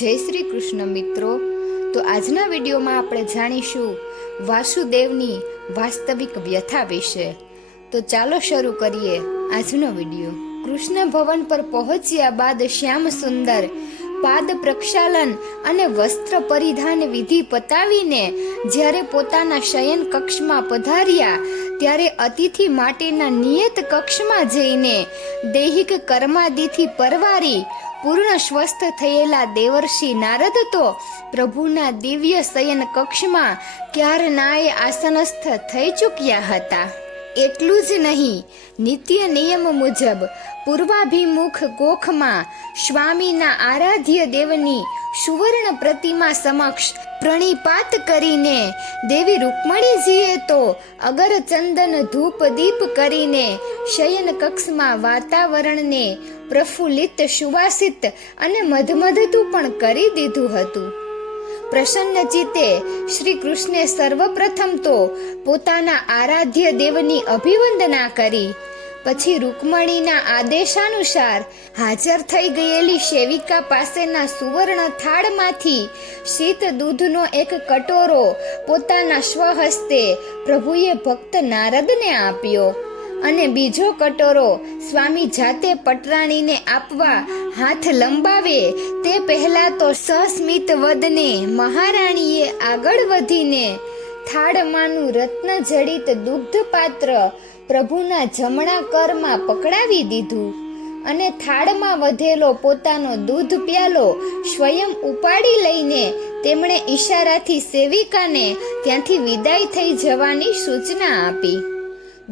જય શ્રી કૃષ્ણ મિત્રો. તો આજના વિડીયોમાં આપણે જાણીશું વાસુદેવની વાસ્તવિક વ્યથા વિશે. તો ચાલો શરૂ કરીએ આજનો વિડીયો. કૃષ્ણ ભવન પર પહોંચ્યા બાદ શ્યામ સુંદર પાદ પ્રક્ષાલન અને વસ્ત્ર પરિધાન વિધિ પતાવીને જ્યારે પોતાના શયન કક્ષમાં પધાર્યા ત્યારે અતિથિ માટેના નિયત કક્ષમાં જઈને દૈહિક કર્માદિથી પરવારી પૂર્ણ સ્વસ્થ થયેલા દેવર્ષિ નારદ તો પ્રભુના દિવ્ય શયન કક્ષમાં ક્યારનાય આસનસ્થ થઈ ચૂક્યા હતા. એટલું જ નહીં, નિત્ય નિયમ મુજબ પૂર્વાભિમુખ ગોખમાં સ્વામીના આરાધ્ય દેવની સુવર્ણ પ્રતિમા સમક્ષ પ્રણિપાત કરીને દેવી રૂકમણીજીએ તો અગર ચંદન ધૂપ દીપ કરીને શયન કક્ષમાં વાતાવરણને પ્રફુલ્લિત સુવાસિત અને મધમધતું પણ કરી દીધું હતું. પ્રસન્ન ચિત્તે શ્રી કૃષ્ણે સર્વપ્રથમ તો પોતાના આરાધ્ય દેવની અભિવંદના કરી, પછી રૂકમણીના આદેશાનુસાર હાજર થઈ ગયેલી સેવિકા પાસેના સુવર્ણ થાળમાંથી શીત દૂધનો એક કટોરો પોતાના સ્વહસ્તે પ્રભુએ ભક્ત નારદને આપ્યો અને બીજો કટોરો સ્વામી જાતે પટરાણીને આપવા હાથ લંબાવે તે પહેલા તો સસ્મિત વદને મહારાણીએ આગળ વધીને થાળમાંનું રત્ન જડિત દુગ્ધ પાત્ર પ્રભુના જમણા કરમાં પકડાવી દીધું અને થાળમાં વધેલો પોતાનો દૂધ પ્યાલો સ્વયં ઉપાડી લઈને તેમણે ઈશારાથી સેવિકાને ત્યાંથી વિદાય થઈ જવાની સૂચના આપી.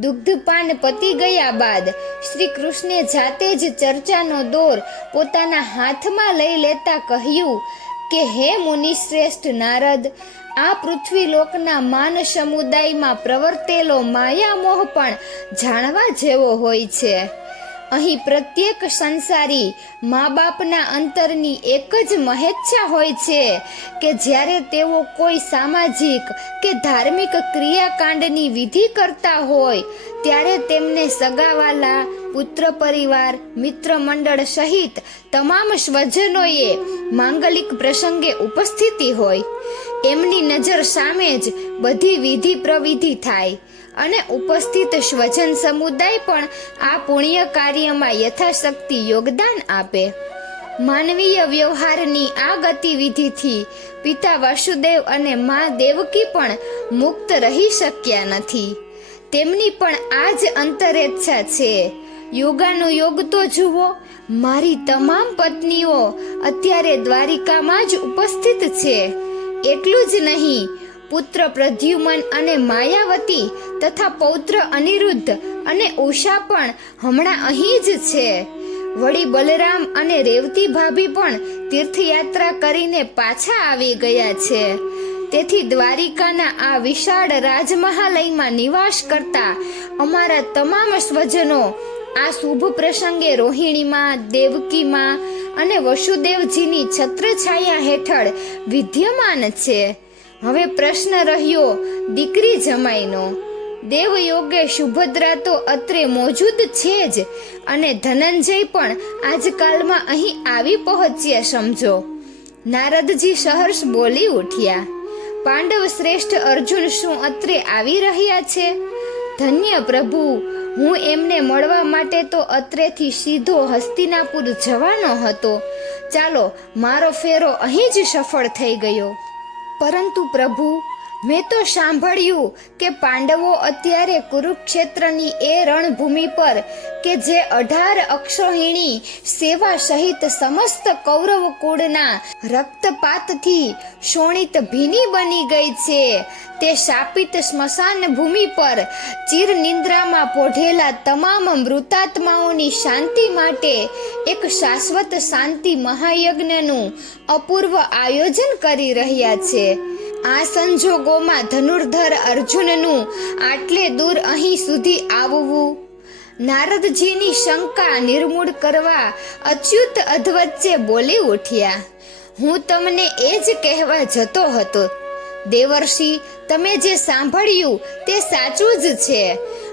દુગ્ધપાન પતી ગયા બાદ શ્રી કૃષ્ણે જાતે જ ચર્ચાનો દોર પોતાના હાથમાં લઈ લેતા કહ્યું કે હે મુનિશ્રેષ્ઠ નારદ, આ પૃથ્વીલોકના માન સમુદાયમાં પ્રવર્તેલો માયામોહ પણ જાણવા જેવો હોય છે. અહીં પ્રત્યેક સંસારી મા બાપના અંતરની એક જ મહેચ્છા હોય છે કે જ્યારે તેઓ કોઈ સામાજિક કે ધાર્મિક ક્રિયાકાંડની વિધિ કરતા હોય ત્યારે તેમને સગાવાલા, પુત્ર પરિવાર, મિત્ર મંડળ સહિત તમામ સ્વજનોએ માંગલિક પ્રસંગે ઉપસ્થિતિ હોય. એમની નજર સામે જ બધી વિધિ પ્રવિધિ થાય અને ઉપસ્થિત સ્વજન સમુદાય પણ આ પુણ્ય કાર્યમાં યથાશક્તિ યોગદાન આપે. માનવીય વ્યવહારની આ ગતિવિધિથી પિતા વાસુદેવ અને મા દેવકી પણ મુક્ત રહી શક્યા નથી. તેમની પણ આ જ અંતરેચ્છા છે. યોગાનુયોગ તો જુઓ, મારી તમામ પત્નીઓ અત્યારે દ્વારિકામાં જ ઉપસ્થિત છે. એટલું જ નહીં, પુત્ર પ્રદ્યુમન અને માયાવતી તથા પૌત્ર અનિરુદ્ધ અને ઉષા પણ હમણાં અહીં જ છે. વળી બલરામ અને રેવતી ભાભી પણ તીર્થયાત્રા કરીને પાછા આવી ગયા છે. તેથી દ્વારિકાના આ વિશાળ રાજમહાલયમાં નિવાસ કરતા અમારા તમામ સ્વજનો આ શુભ પ્રસંગે રોહિણીમાં, દેવકીમાં અને વસુદેવજીની છત્રછાયા હેઠળ વિદ્યમાન છે. હવે પ્રશ્ન રહ્યો દીકરી જમાઈનો. દેવયોગે સુભદ્રા તો અત્રે મોજૂદ છે જ અને ધનંજય પણ આજકાલમાં અહીં આવી પહોંચ્યા સમજો. નારદજી સહર્ષ બોલી ઉઠ્યા. પાંડવ શ્રેષ્ઠ અર્જુન શું અત્રે આવી રહ્યા છે? ધન્ય પ્રભુ, હું એમને મળવા માટે તો અત્રેથી સીધો હસ્તિનાપુર જવાનો હતો. ચાલો, મારો ફેરો અહીં જ સફળ થઈ ગયો. પરંતુ પ્રભુ, મેં તો સાંભળ્યું કે પાંડવો અત્યારે કુરુક્ષેત્રની એ રણભૂમિ પર કે જે 18 અક્ષોહિણી સેવા સહિત સમસ્ત કૌરવ કુળના રક્તપાતથી શોણિત ભીની બની ગઈ છે, તે શાપિત સ્મશાન ભૂમિ પર ચિર નિંદ્રામાં પોઢેલા તમામ મૃતાત્માઓની શાંતિ માટે એક શાશ્વત શાંતિ મહાયજ્ઞનું અપૂર્વ આયોજન કરી રહ્યા છે. આ સંજોગોમાં ધનુર્ધર અર્જુનનું આટલે દૂર અહીં સુધી આવવું. નારદજીની શંકા નિર્મૂળ કરવા અચ્યુત અધવચ્ચે બોલી ઉઠ્યા. હું તમને એ જ કહેવા જતો હતો. દેવર્ષિ, તમે જે સાંભળ્યું તે સાચું જ છે.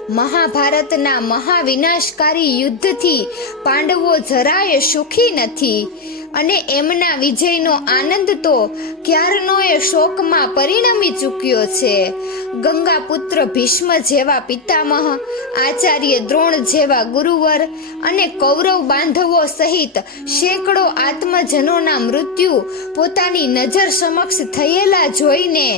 મહાભારતના મહાવિનાશકારી યુદ્ધથી પાંડવો જરાય સુખી નથી. અને એમના વિજયનો આનંદ તો ક્યારનો એ શોકમાં પરિણમી ચૂક્યો છે. ગંગા પુત્ર ભીષ્મ જેવા પિતામહ, આચાર્ય દ્રોણ જેવા ગુરુવર અને કૌરવ બાંધવો સહિત સેંકડો આત્મજનોના મૃત્યુ પોતાની નજર સમક્ષ થયેલા જોઈને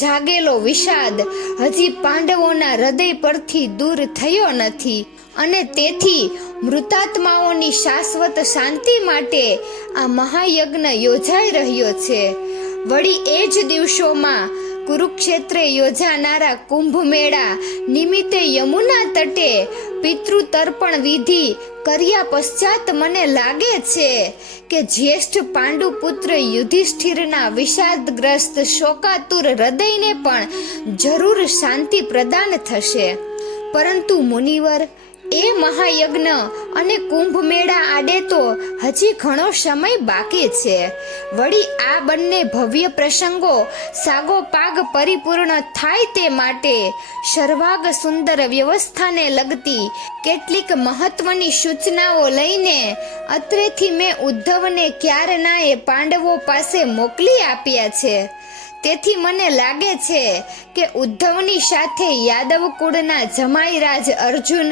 જાગેલો વિષાદ હજી પાંડવોના હૃદય પરથી દૂર થયો નથી. અને તેથી મૃતાત્માઓની શાશ્વત શાંતિ માટે આ મહાયજ્ઞ યોજાઈ રહ્યો છે. વળી એ જ દિવસોમાં કુરુક્ષેત્રે યોજાનારા કુંભ મેળા નિમિત્તે યમુના તટે પિતૃતર્પણ વિધિ કર્યા પશ્ચાત મને લાગે છે કે જ્યેષ્ઠ પાંડુ પુત્ર યુધિષ્ઠિરના વિષાદગ્રસ્ત શોકાતુર હૃદયને પણ જરૂર શાંતિ પ્રદાન થશે. પરંતુ મુનિવર, એ મહાયજ્ઞ અને કુંભ મેળા આડે તો હજી ઘણો સમય બાકી છે. વળી આ બંને ભવ્ય પ્રસંગો સાગોપાગ પરિપૂર્ણ થાય તે માટે સર્વાંગ સુંદર વ્યવસ્થાને લગતી કેટલીક મહત્વની સૂચનાઓ લઈને અત્રેથી મેં ઉદ્ધવને ક્યારનાએ પાંડવો પાસે મોકલી આપ્યા છે. તેથી મને લાગે છે કે ઉદ્ધવની સાથે યાદવ કુળના જમાઈરાજ અર્જુન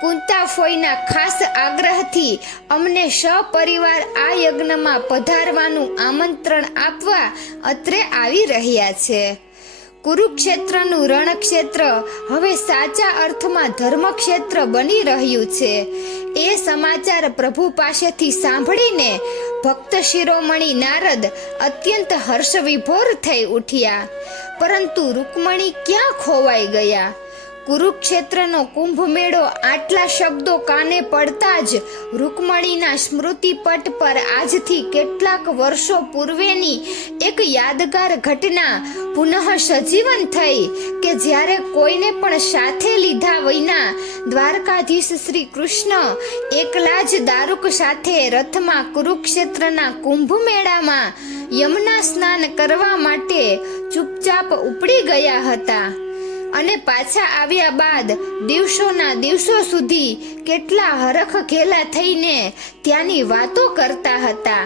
કુંતાફોઈના ખાસ આગ્રહથી અમને સપરિવાર આ યજ્ઞમાં પધારવાનું આમંત્રણ આપવા અત્રે આવી રહ્યા છે. કુરુક્ષેત્રનું રણક્ષેત્ર હવે સાચા અર્થમાં ધર્મક્ષેત્ર બની રહ્યું છે. એ સમાચાર પ્રભુ પાસેથી સાંભળીને ભક્ત શિરોમણી નારદ અત્યંત હર્ષ વિભોર થઈ ઉઠ્યા. પરંતુ રૂકમણી ક્યાં ખોવાઈ ગયા? કુરુક્ષેત્રનો કુંભ મેળો આટલા શબ્દો કાને પડતા જ રૂકમણીના સ્મૃતિપટ પર આજથી કેટલાક વર્ષો પૂર્વેની એક યાદગાર ઘટના પુનઃ સજીવન થઈ કે જ્યારે કોઈને પણ સાથે લીધા વિના દ્વારકાધીશ શ્રી કૃષ્ણ એકલા જ દારૂક સાથે રથમાં કુરુક્ષેત્રના કુંભ મેળામાં યમુના સ્નાન કરવા માટે ચૂપચાપ ઉપડી ગયા હતા. અને પાછા આવ્યા બાદ દિવસોના દિવસો સુધી કેટલા હરખ ઘેલા થઈને ત્યાંની વાતો કરતા હતા.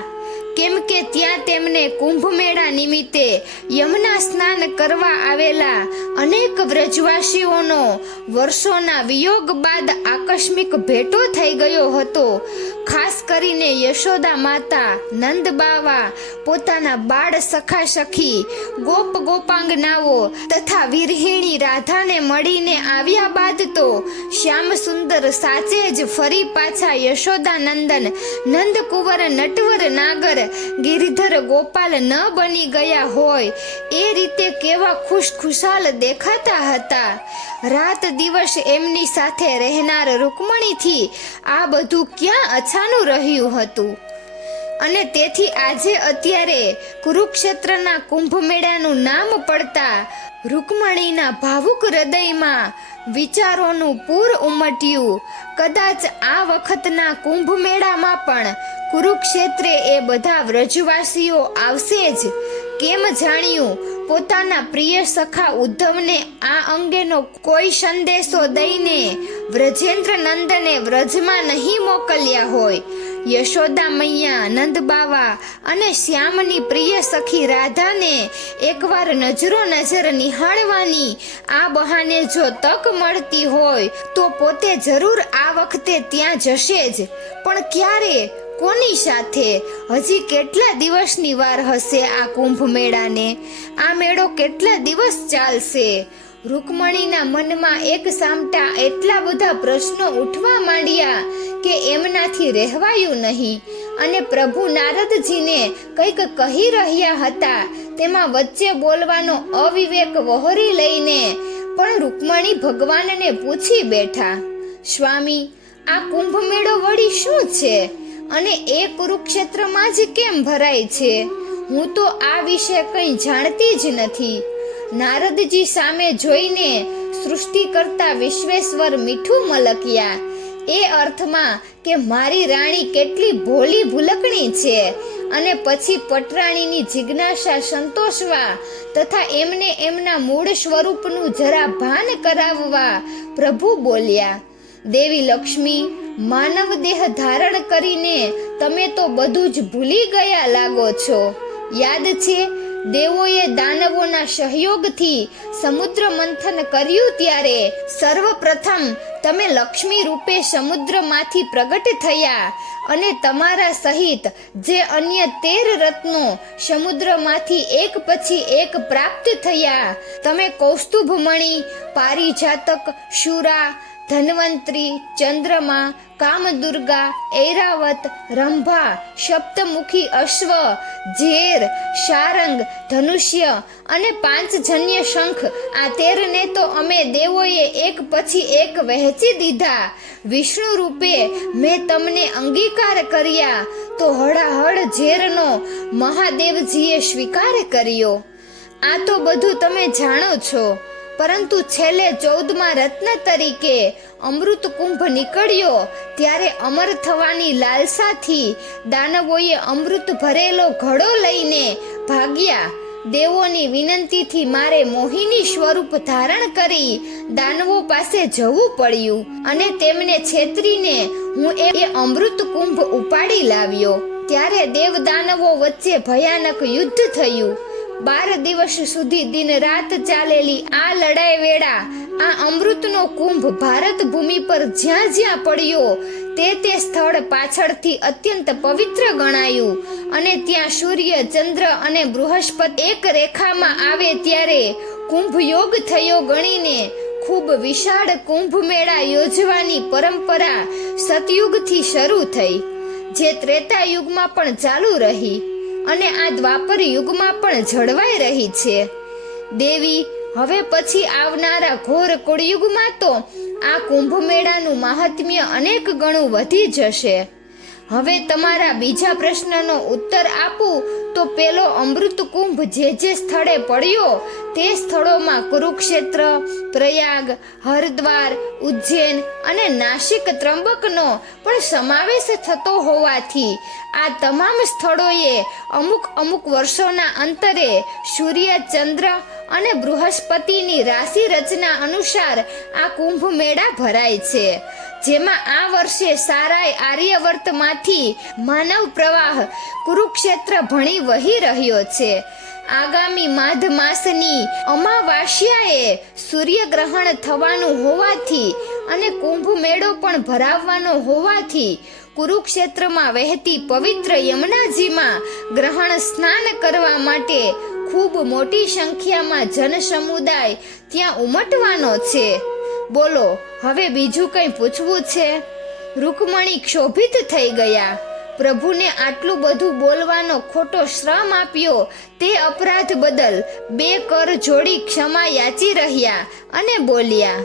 કેમ કે ત્યાં તેમને કુંભ મેળા નિમિત્તે યમુના સ્નાન કરવા આવેલા અનેક વ્રજવાસીઓનો વર્ષોના વિયોગ બાદ આકસ્મિક ભેટો થઈ ગયો હતો. ખાસ કરીને યશોદા માતા, નંદ બાવા, પોતાના બાળ સખા સખી, ગોપ ગોપાંગનાઓ તથા વિરહિણી રાધાને મળીને આવ્યા બાદ તો શ્યામ સુંદર સાચે જ ફરી પાછા યશોદા નંદન, નંદકુંવર, નટવર નાગર, ગિરિધર ગોપાલ ન બની ગયા હોય એ રીતે કેવા ખુશખુશાલ દેખાતા હતા. રાત દિવસ એમની સાથે રહેનાર રૂકમણીથી આ બધું ક્યાં અછાનું રહ્યું હતું. અને તેથી આજે અત્યારે કુરુક્ષેત્રના કુંભ મેળાનું નામ પડતા રૂકમણીના ભાવુક હૃદયમાં વિચારોનું પૂર ઉમટ્યું. કદાચ આ વખતના કુંભ મેળામાં પણ કુરુક્ષેત્રે એ બધા વ્રજવાસીઓ આવશે જ. કેમ જાણ્યું પોતાના પ્રિય સખા ઉદ્ધવને આ અંગેનો કોઈ સંદેશો દઈને વ્રજેન્દ્ર નંદને વ્રજમાં નહીં મોકલ્યા હોય. યશોદા મૈયા, નંદબાવા અને શ્યામની પ્રિય સખી રાધાને એકવાર નજરો નજર નિહાળવાની આ બહાને જો તક મળતી હોય તો પોતે જરૂર આ વખતે ત્યાં જશે જ. પણ ક્યારે, કોની સાથે? હજી કેટલા દિવસની વાર હશે આ કુંભ મેળાને? આ મેળો કેટલા દિવસ ચાલશે? રૂકમણીના મનમાં એક સામટા એટલા બધા પ્રશ્નો ઉઠવા માંડ્યા કે એમનાથી રહેવાયું નહીં. અને પ્રભુ નારદજીને કંઈક કહી રહ્યા હતા તેમાં વચ્ચે બોલવાનો અવિવેક વહોરી લઈને પણ રૂકમણી ભગવાનને પૂછી બેઠા, સ્વામી, આ કુંભ મેળો વળી શું છે અને એ કુરુક્ષેત્રમાં જ કેમ ભરાય છે? હું તો આ વિશે કંઈ જાણતી જ નથી. નારદજી સામે જોઈને સૃષ્ટિ કરતા વિશ્વેશ્વર મીઠું મલક્યા, એ અર્થમાં કે મારી રાણી કેટલી ભોળી ભૂલકણી છે. અને પછી પટરાણીની જિજ્ઞાસા સંતોષવા તથા એમને એમના મૂળ સ્વરૂપનું જરા ભાન કરાવવા પ્રભુ બોલ્યા, દેવી લક્ષ્મી, માનવ દેહ ધારણ કરીને તમે તો બધું જ ભૂલી ગયા લાગો છો. યાદ છે, દેવોએ દાનવોના સહયોગથી સમુદ્ર મંથન કર્યું ત્યારે સર્વપ્રથમ તમે લક્ષ્મી રૂપે સમુદ્રમાંથી પ્રગટ થયા અને તમારા સહિત જે અન્ય 13 રત્નો સમુદ્રમાંથી એક પછી એક પ્રાપ્ત થયા. તમે કૌસ્તુભમણી, પારિજાતક, શુરા, ધન્વંતરી, ચંદ્રમા, કામદુર્ગા, ઐરાવત, રંભા, સપ્તમુખી અશ્વ, ઝેર, શારંગ, ધનુષ્ય અને 5 જન્ય શંખ, આ 13 ને તો અમે દેવોએ એક પછી એક વહેંચી દીધા. વિષ્ણુ રૂપે મેં તમને અંગીકાર કર્યા તો હળાહળ ઝેરનો મહાદેવજીએ સ્વીકાર કર્યો. આ તો બધું તમે જાણો છો, પરંતુ છેલ્લે 14મા રત્ન તરીકે અમૃત કુંભ નીકળ્યો ત્યારે અમર થવાની લાલસાથી દાનવોએ અમૃત ભરેલો ઘડો લઈને ભાગ્યા. દેવોની વિનંતીથી મારે મોહિની સ્વરૂપ ધારણ કરી દાનવો પાસે જવું પડ્યું અને તેમને છેતરીને હું એ અમૃત કુંભ ઉપાડી લાવ્યો. ત્યારે દેવ દાનવો વચ્ચે ભયાનક યુદ્ધ થયું. 12 દિવસ સુધી દિન રાત ચાલેલી આ લડાઈ વેળા આ અમૃતનો કુંભ ભારત ભૂમિ પર જ્યાં જ્યાં પડ્યો તે સ્થળ પાછળથી અત્યંત પવિત્ર ગણાયું અને ત્યાં સૂર્ય, ચંદ્ર અને બૃહસ્પતિ એક રેખામાં આવે ત્યારે કુંભ યોગ થયો ગણીને ખૂબ વિશાળ કુંભ મેળા યોજવાની પરંપરા સતયુગથી શરૂ થઈ, જે ત્રેતા યુગમાં પણ ચાલુ રહી અને આ દ્વાપર યુગમાં પણ જળવાઈ રહી છે. દેવી, હવે પછી આવનારા ઘોર કળિયુગમાં તો આ કુંભ મેળાનું મહાત્મ્ય અનેક ગણું વધી જશે. હવે તમારા બીજા પ્રશ્નનો ઉત્તર આપું તો પેલો અમૃત કુંભ જે સ્થળે પડ્યો તે સ્થળોમાં કુરુક્ષેત્ર, પ્રયાગ, હરદ્વાર, ઉજ્જૈન અને નાસિક ત્રંબકનો પણ સમાવેશ થતો હોવાથી આ તમામ સ્થળોએ અમુક વર્ષોના અંતરે સૂર્ય, ચંદ્ર અને બૃહસ્પતિની રાશિ રચના અનુસાર આ કુંભ મેળા ભરાય છે, જેમાં આ વર્ષે સારાય આર્યવર્તમાંથી માનવ પ્રવાહ કુરુક્ષેત્ર ભણી વહી રહ્યો છે. આગામી માઘ માસની અમાવાસ્યાએ સૂર્યગ્રહણ થવાનું હોવાથી અને કુંભ મેળો પણ ભરાવવાનો હોવાથી કુરુક્ષેત્રમાં વહેતી પવિત્ર યમુનાજીમાં ગ્રહણ સ્નાન કરવા માટે ખૂબ મોટી સંખ્યામાં જન સમુદાય ત્યાં ઉમટવાનો છે. બોલો, હવે બીજું કંઈ પૂછવું છે? રૂકમણી ક્ષોભિત થઈ ગયા. પ્રભુને આટલું બધું બોલવાનો ખોટો શ્રમ આપ્યો તે અપરાધ બદલ 2 કર જોડી ક્ષમા યાચી રહ્યા અને બોલ્યા,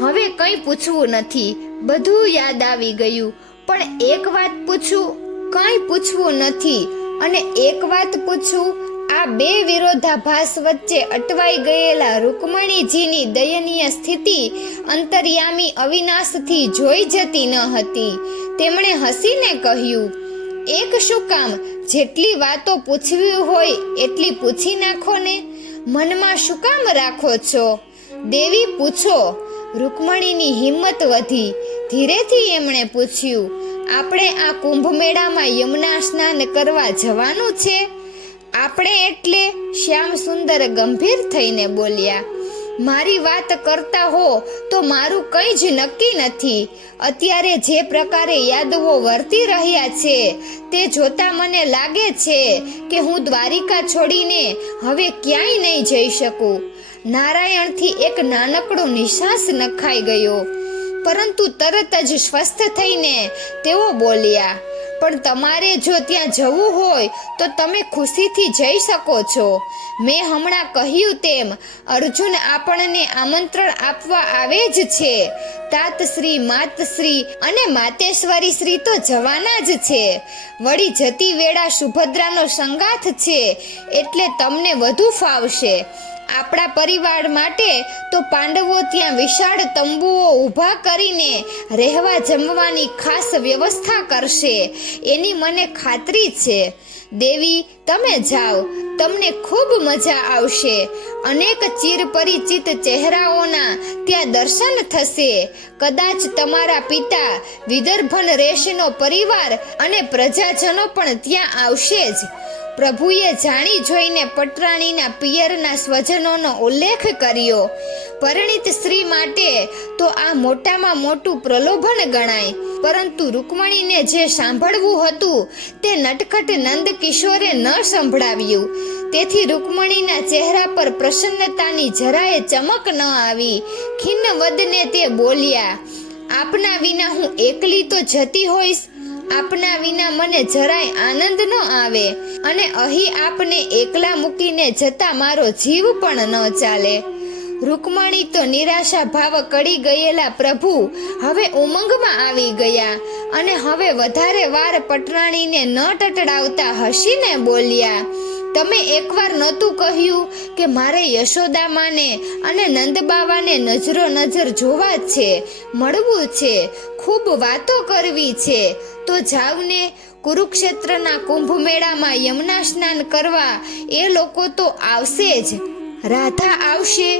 હવે કંઈ પૂછવું નથી, બધું યાદ આવી ગયું. પણ એક વાત પૂછું? કંઈ પૂછવું નથી. અને એક વાત પૂછું? આ 2 વિરોધાભાસ વચ્ચે અટવાઈ ગયેલા રૂકમણીજીની દયનીય સ્થિતિ અંતર્યામી અવિનાશથી જોઈ જતી ન હતી. તેમણે હસીને કહ્યું, એક શું કામ, જેટલી વાતો પૂછવી હોય એટલી પૂછી નાખો ને, મનમાં શું કામ રાખો છો? દેવી, પૂછો. રૂકમણીની હિંમત વધી. ધીરેથી એમણે પૂછ્યું, આપણે આ કુંભ મેળામાં યમુના સ્નાન કરવા જવાનું છે? આપણે એટલે? શ્યામ સુંદર ગંભીર થઈને બોલ્યા, મારી વાત કરતા હો તો મારું કંઈ જ નક્કી નથી. અત્યારે જે પ્રકારે યાદવો વર્તી રહ્યા છે તે જોતા મને લાગે છે કે હું દ્વારિકા છોડીને હવે ક્યાંય નહીં જઈ શકું. નારાયણથી એક નાનકડો નિશ્વાસ નખાઈ ગયો, પરંતુ તરત જ સ્વસ્થ થઈને તેઓ બોલ્યા, પણ તમારે જો ત્યાં જવું હોય તો તમે ખુશીથી જઈ શકો છો. મેં હમણાં કહ્યું તેમ અર્જુન આપણને આમંત્રણ આપવા આવે જ છે. તાતશ્રી, માતશ્રી અને માતેશ્વરી શ્રી તો જવાના જ છે. વળી જતી વેળા સુભદ્રાનો સંગાથ છે એટલે તમને વધુ ફાવશે. આપણા પરિવાર માટે તો પાંડવો ત્યાં વિશાળ તંબુઓ ઊભા કરીને રહેવા જમવાની ખાસ વ્યવસ્થા કરશે, એની મને ખાતરી છે. દેવી તમે જાઓ, તમને ખૂબ મજા આવશે. અનેક ચિર પરિચિત ચહેરાઓના ત્યાં દર્શન થશે. કદાચ તમારા પિતા વિદર્ભન રેશનો પરિવાર અને પ્રજાજનો પણ ત્યાં આવશે જ. પ્રભુએ જાણી જોઈને પટરાણીના પિયરના સ્વજનોનો ઉલ્લેખ કર્યો. પરિણીત સ્ત્રી માટે તો આ મોટામાં મોટું પ્રલોભન ગણાય, પરંતુ રૂકમણીને જે સાંભળવું હતું તે નટખટ નંદ કિશોરે ન સંભળાવ્યું. તેથી રૂકમણીના ચહેરા પર પ્રસન્નતાની જરાય ચમક ન આવી. ખિન્ન વદને તે બોલ્યા, આપના વિના હું એકલી તો જતી હોઈશ. આપના વિના મને જરાય આનંદ ન આવે, અને અહીં આપને એકલા મૂકીને જતા મારો જીવ પણ ન ચાલે. રૂકમણી તો નિરાશા ભાવ કડી ગયેલા પ્રભુ હવે ઉમંગમાં આવી ગયા, અને હવે વધારે વાર પટરાણીને ન ટટડાવતા હસીને બોલ્યા, તમે એકવાર નહોતું કહ્યું કે મારે યશોદામાને અને નંદબાવાને નજરો નજર જોવા જ છે, મળવું છે, ખૂબ વાતો કરવી છે? તો જાવને, કુરુક્ષેત્રના કુંભ મેળામાં યમુના સ્નાન કરવા એ લોકો તો આવશે જ. રાધા આવશે.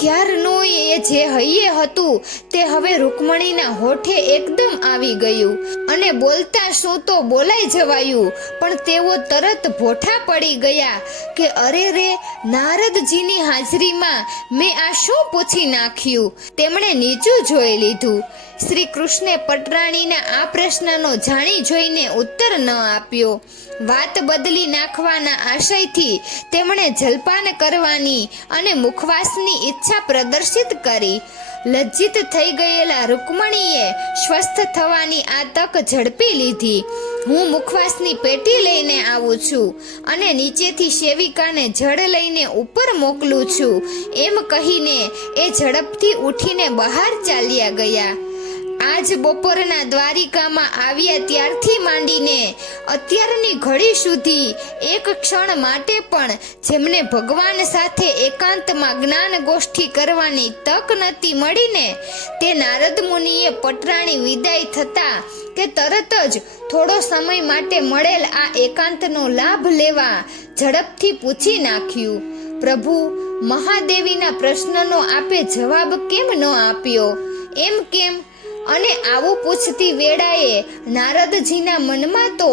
ક્યારનો એ જે હૈયે હતું તે હવે રૂકમણીના હોઠે એકદમ આવી ગયું, અને બોલતા શું તો બોલાઈ જવાયું, પણ તેઓ તરત ભોઠા પડી ગયા કે અરે રે, નારદજીની હાજરીમાં મેં આ શું પૂછી નાખ્યું? તેમણે નીચું જોઈ લીધું. શ્રી કૃષ્ણે પટરાણીના આ પ્રશ્નનો જાણી જોઈને ઉત્તર ન આપ્યો. વાત બદલી નાખવાના આશયથી તેમણે જલપાન કરવાની અને મુખવાસની ઈચ્છા પ્રદર્શિત કરી. લજ્જિત થઈ ગયેલા રૂકમણીએ સ્વસ્થ થવાની આ તક ઝડપી લીધી. હું મુખવાસની પેટી લઈને આવું છું, અને નીચેથી સેવિકાને જળ લઈને ઉપર મોકલું છું, એમ કહીને એ ઝડપથી ઉઠીને બહાર ચાલ્યા ગયા. આજ બપોરના દ્વારિકામાં આવ્યા ત્યારથી માંડીને અત્યારની ઘડી સુધી એક ક્ષણ માટે પણ જેમને ભગવાન સાથે એકાંતમાં જ્ઞાન ગોષ્ઠી કરવાની તક નથી મળીને, તે નારદ મુનિએ પટરાણી વિદાય થતા કે તરત જ થોડો સમય માટે મળેલ આ એકાંતનો લાભ લેવા ઝડપથી પૂછી નાખ્યું, પ્રભુ, મહાદેવીના પ્રશ્નનો આપે જવાબ કેમ ન આપ્યો? એમ કેમ? અને આવું પૂછતી વેળાએ નારદજીના મનમાં તો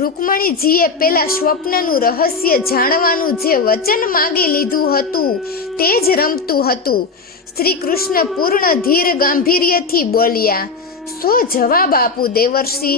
રૂકમણીજીએ પેલા સ્વપ્નનું રહસ્ય જાણવાનું જે વચન માંગી લીધું હતું તે જ રમતું હતું. શ્રી કૃષ્ણ પૂર્ણ ધીર ગાંભીર્યથી બોલ્યા, શો જવાબ આપું દેવર્ષિ?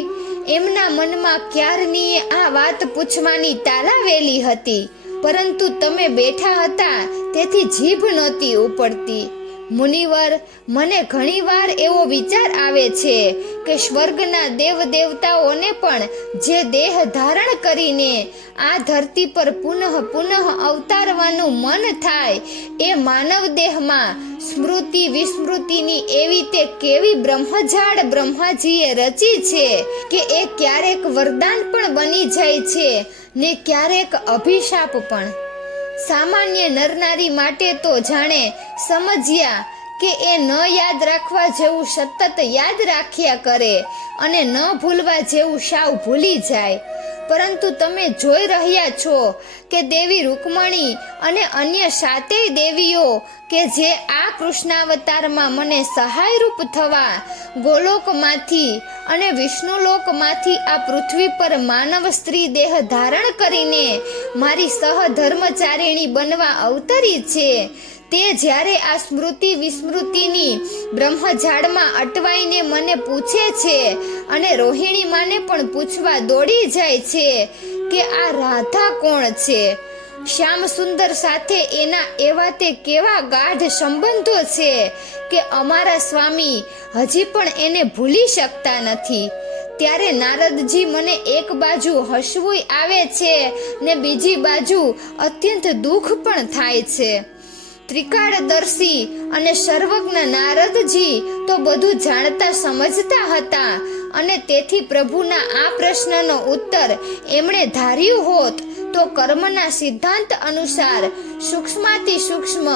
એમના મનમાં ક્યારની આ વાત પૂછવાની તાલાવેલી હતી, પરંતુ તમે બેઠા હતા તેથી જીભ નહોતી ઉપડતી. મુનિવર, મને ઘણીવાર એવો વિચાર આવે છે કે સ્વર્ગના દેવ દેવતાઓને પણ જે દેહ ધારણ કરીને આ ધરતી પર પુનઃ અવતારવાનું મન થાય, એ માનવ દેહમાં સ્મૃતિ વિસ્મૃતિની એવી તે કેવી બ્રહ્મજાળ બ્રહ્માજીએ રચી છે કે એ ક્યારેક વરદાન પણ બની જાય છે ને ક્યારેક અભિશાપ પણ. સામાન્ય નરનારી માટે તો જાણે સમજ્યા કે એ ન યાદ રાખવા જેવું સતત યાદ રાખ્યા કરે અને ન ભૂલવા જેવું સાવ ભૂલી જાય. પરંતુ તમે જોઈ રહ્યા છો કે દેવી રૂકમણી અને અન્ય સાતેય દેવીઓ કે જે આ કૃષ્ણાવતારમાં મને સહાયરૂપ થવા ગોલોકમાંથી અને વિષ્ણુલોકમાંથી આ પૃથ્વી પર માનવ સ્ત્રી દેહ ધારણ કરીને મારી સહધર્મચારિણી બનવા અવતરી છે, તે જ્યારે આ સ્મૃતિ વિસ્મૃતિની બ્રહ્મજાળમાં અટવાઈને મને પૂછે છે અને રોહિણી માને પણ પૂછવા દોડી જાય છે કે આ રાધા કોણ છે? શ્યામ સુંદર સાથે એના એવા તે કેવા ગાઢ સંબંધો છે કે અમારા સ્વામી હજી પણ એને ભૂલી શકતા નથી. ત્યારે નારદજી મને એક બાજુ હસવું આવે છે ને બીજી બાજુ અત્યંત દુઃખ પણ થાય છે. ત્રિકાળદર્શી અને સર્વજ્ઞ નારદજી તો બધું જાણતા સમજતા હતા, અને તેથી પ્રભુના આ પ્રશ્નનો ઉત્તર એમણે ધાર્યું હોત તો કર્મના સિદ્ધાંત અનુસાર સૂક્ષ્માતિ સૂક્ષ્મ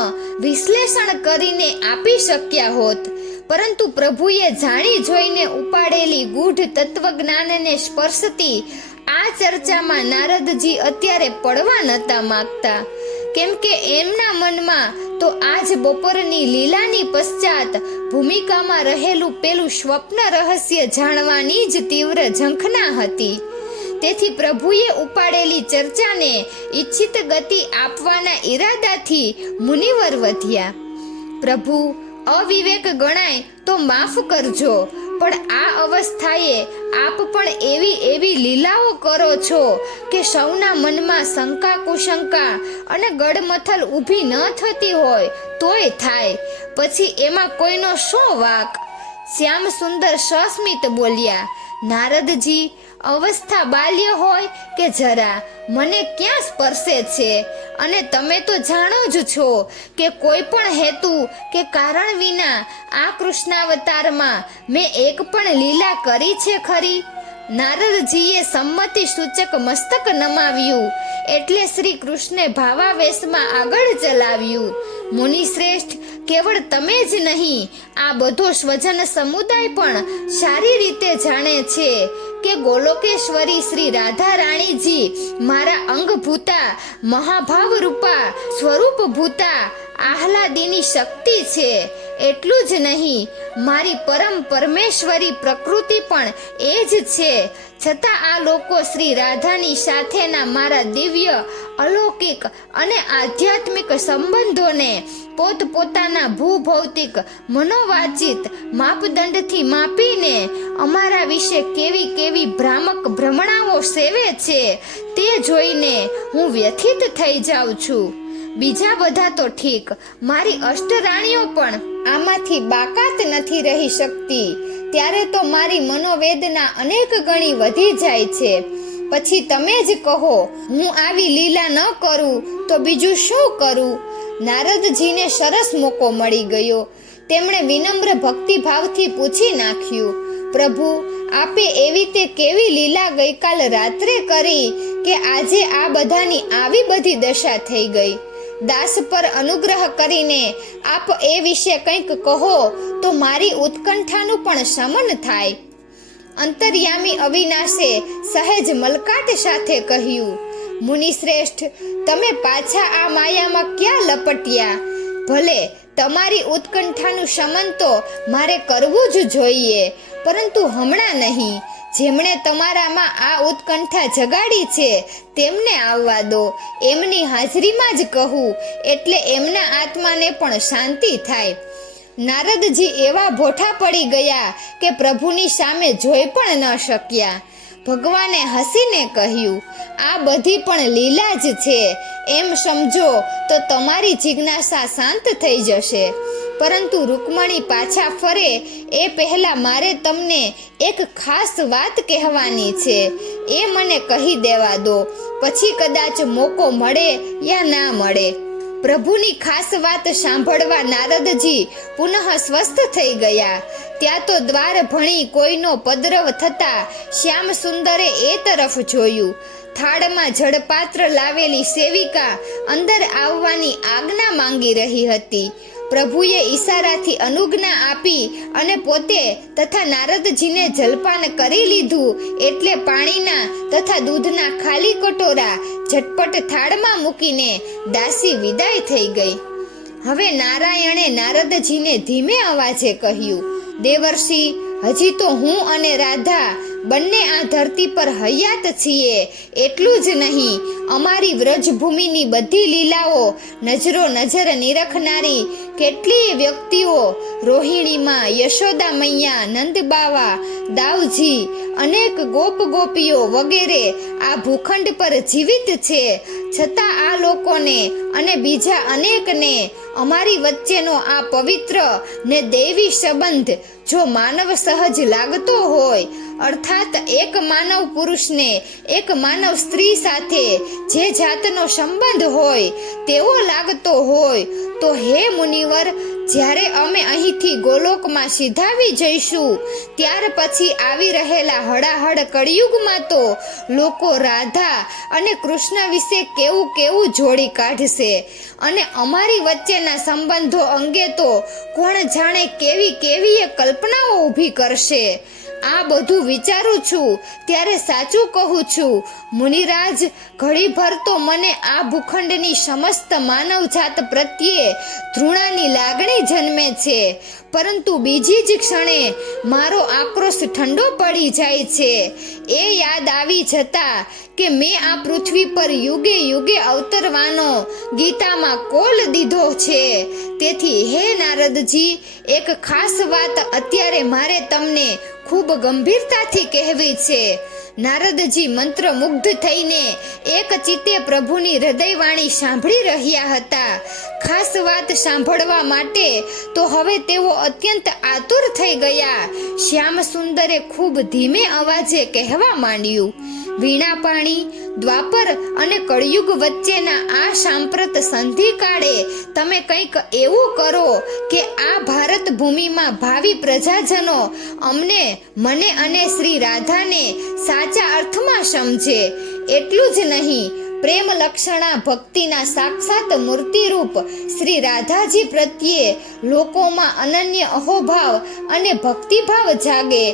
વિશ્લેષણ કરીને આપી શક્યા હોત. પરંતુ પ્રભુએ જાણી જોઈને ઉપાડેલી ગૂઢ તત્વજ્ઞાનને સ્પર્શતી આ ચર્ચામાં નારદજી અત્યારે પડવા નતા માંગતા, કેમ કે એમના મનમાં તો આજ બપોરની લીલાની પશ્ચાત ભૂમિકામાં રહેલું પેલું સ્વપ્ન રહસ્ય જાણવાની જ તીવ્ર ઝંખના હતી. તેથી પ્રભુએ ઉપાડેલી ચર્ચાને ઈચ્છિત ગતિ આપવાના ઈરાદાથી મુનિવર વધ્યા. પ્રભુ, અવિવેક ગણાય તો માફ કરજો, પણ આ અવસ્થાએ આપ પણ એવી લીલાઓ કરો છો કે સૌના મનમાં શંકા કુશંકા અને ગડમથલ ઊભી ન થતી હોય તોય થાય, પછી એમાં કોઈનો શું વાક? શ્યામ સુંદર સસ્મિત બોલ્યા, નારદજી, અવસ્થા બાલ્ય હોય કે જરા મને ક્યાં સ્પર્શે છે, અને તમે તો જાણો જ છો કે કોઈ પણ હેતુ કે કારણ વિના આ કૃષ્ણાવતારમાં મેં એક પણ લીલા કરી છે ખરી? નારદજીએ સંમતિ સૂચક મસ્તક નમાવ્યું એટલે શ્રી કૃષ્ણે ભાવાવેશમાં આગળ ચલાવ્યું. મુનિ શ્રેષ્ઠ, કેવળ તમે જ નહીં, આ બધો સ્વજન સમુદાય પણ સારી રીતે જાણે છે કે ગોલોકેશ્વરી શ્રી રાધા રાણીજી મારા અંગભૂતા મહાભાવ રૂપા સ્વરૂપ ભૂતા આહલાદીની શક્તિ છે. એટલું જ નહીં, મારી પરમ પરમેશ્વરી પ્રકૃતિ પણ એ જ છે. છતાં આ લોકો શ્રી રાધાની સાથેના મારા દિવ્ય અલૌકિક અને આધ્યાત્મિક સંબંધોને પોતપોતાના ભૂભૌતિક મનોવાચિત માપદંડથી માપીને અમારા વિશે કેવી ભ્રામક ભ્રમણાઓ સેવે છે તે જોઈને હું વ્યથિત થઈ જાઉં છું. બીજા બધા તો ઠીક, મારી અષ્ટરાણીઓ પણ આમાંથી બાકાત નથી રહી શકતી, ત્યારે તો મારી મનોવેદના અનેક ગણી વધી જાય છે. પછી તમે જ કહો, હું આવી લીલા ન કરું તો બીજું શું કરું? નારદજીને સરસ મોકો મળી ગયો. તેમણે વિનમ્ર ભક્તિભાવથી પૂછી નાખ્યું, પ્રભુ, આપે એવી તે કેવી લીલા ગઈકાલ રાત્રે કરી કે આજે આ બધાની આવી બધી દશા થઈ ગઈ? દાસ પર અનુગ્રહ કરીને આપ એ વિશે કંઈક કહો તો મારી ઉત્કંઠાનું પણ શમન થાય. અંતર્યામી અવિનાશે સહેજ મલકાટ સાથે કહ્યું, મુનિ શ્રેષ્ઠ, તમે પાછા આ માયામાં ક્યાં લપટ્યા? ભલે તમારી ઉત્કંઠાનું શમન તો મારે કરવું જ જોઈએ, પરંતુ હમણાં નહીં. જેમણે તમારામાં આ ઉત્કંઠા જગાડી છે તેમને આવવા દો. એમની હાજરીમાં જ કહું એટલે એમના આત્માને પણ શાંતિ થાય. નારદજી એવા ભોઠા પડી ગયા કે પ્રભુની સામે જોઈ પણ ન શક્યા. ભગવાને હસીને કહ્યું, આ બધી પણ લીલા જ છે એમ સમજો તો તમારી જિજ્ઞાસા શાંત થઈ જશે. પરંતુ રૂકમણી પાછા ફરે એ પહેલા મારે તમને એક ખાસ વાત કહેવાની છે. એ મને કહી દેવા દો, પછી કદાચ મોકો મળે યા ના મળે. પ્રભુની ખાસ વાત સાંભળવા નારદજી પુનઃ સ્વસ્થ થઈ ગયા. ત્યાં તો દ્વાર ભણી કોઈનો પદ્રવ થતા શ્યામ સુંદરે એ તરફ જોયું. થાળમાં જળપાત્ર લાવેલી સેવિકા અંદર આવવાની આજ્ઞા માંગી રહી હતી. પ્રભુએ ઈશારાથી અનુજ્ઞા આપી અને પોતે તથા નારદજીને જલપાન કરી લીધું એટલે પાણીના તથા દૂધના ખાલી કટોરા ઝટપટ થાળમાં મૂકીને દાસી વિદાય થઈ ગઈ. હવે નારાયણે નારદજીને ધીમે અવાજે કહ્યું, દેવર્ષિ, હજી તો હું અને રાધા બંને આ ધરતી પર હયાત છીએ. એટલું જ નહીં, અમારી વ્રજભૂમિની બધી લીલાઓ નજરો નજર નિરખનારી કેટલીય વ્યક્તિઓ રોહિણીમાં, યશોદા મૈયા, નંદબાવા, દાઉજી, અનેક ગોપીઓ વગેરે આ ભૂખંડ પર જીવિત છે. છતાં આ લોકોને અને બીજા અનેકને અમારી વચ્ચેનો આ પવિત્ર ને દૈવી સંબંધ જો માનવ સહજ લાગતો હોય, અર્થાત એક માનવ પુરુષને એક માનવ સ્ત્રી સાથે જે જાતનો સંબંધ હોય તેવો લાગતો હોય તો હે મુનિવર, જ્યારે અમે અહીંથી ગોલોકમાં સીધાવી જઈશું ત્યાર પછી આવી રહેલા હડાહડ કળિયુગમાં તો લોકો રાધા અને કૃષ્ણ વિશે કેવું જોડી કાઢશે અને અમારી વચ્ચેના સંબંધો અંગે તો કોણ જાણે કેવી કલ્પનાઓ ઊભી કરશે. આ બધું વિચારું છું ત્યારે સાચું કહું છું મુનિરાજ, ઘડીભર તો મને આ ભૂખંડની સમસ્ત માનવજાત પ્રત્યે ઘૃણાની લાગણી જન્મે છે, પરંતુ બીજી જ ક્ષણે મારો આક્રોશ ઠંડો પડી જાય છે એ યાદ આવી જતા કે મેં આ પૃથ્વી પર યુગે યુગે અવતરવાનો ગીતામાં કોલ દીધો છે. તેથી હે નારદજી, એક ખાસ વાત અત્યારે મારે તમને ખૂબ ગંભીરતાથી કહેવી છે. નારદજી મંત્રમુગ્ધ થઈને એક ચિત્તે પ્રભુની હૃદયવાણી સાંભળી રહ્યા હતા. ખાસ વાત સાંભળવા માટે તો હવે તેઓ અત્યંત આતુર થઈ ગયા. શ્યામ સુંદરે ખૂબ ધીમે અવાજે કહેવા માંડ્યું, વીણાપાણી, દ્વાપર અને કળયુગ વચ્ચેના આ સાંપ્રત સંધિકાળે તમે કંઈક એવું કરો કે આ ભારત ભૂમિમાં ભાવિ પ્રજાજનો અમને, મને અને શ્રી રાધાને સાચા અર્થમાં સમજે. એટલું જ નહીં, પ્રેમ લક્ષણા ભક્તિના સાક્ષાત મૂર્તિરૂપ શ્રી રાધાજી પ્રત્યે લોકોમાં અનન્ય અહોભાવ અને ભક્તિભાવ જાગે.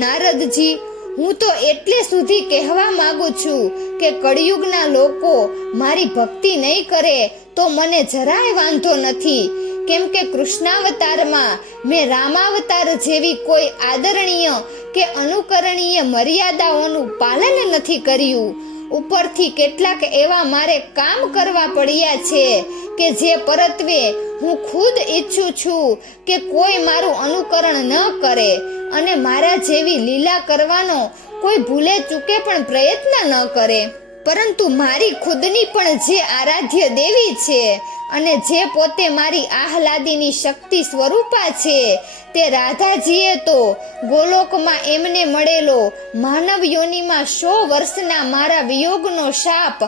નારદજી, હું તો એટલે સુધી કહેવા માંગુ છું કે કળિયુગના લોકો મારી ભક્તિ નહીં કરે તો મને જરાય વાંધો નથી, કેમ કે કૃષ્ણાવતારમાં મેં રામાવતાર જેવી કોઈ આદરણીય કે અનુકરણીય મર્યાદાઓનું પાલન નથી કર્યું. ઉપરથી કેટલાક એવા મારે કામ કરવા પડ્યા છે કે જે પરત્વે હું ખુદ ઈચ્છું છું કે કોઈ મારું અનુકરણ ન કરે અને મારા જેવી લીલા કરવાનો કોઈ ભૂલે ચૂકે પણ પ્રયત્ન ન કરે. પરંતુ મારી ખુદની પણ જે આરાધ્ય દેવી છે અને જે પોતે મારી આહલાદીની શક્તિ સ્વરૂપા છે તે રાધાજીએ તો ગોલોકમાં એમને મળેલો માનવ યોનિમાં 100 વર્ષના મારા વિયોગનો શાપ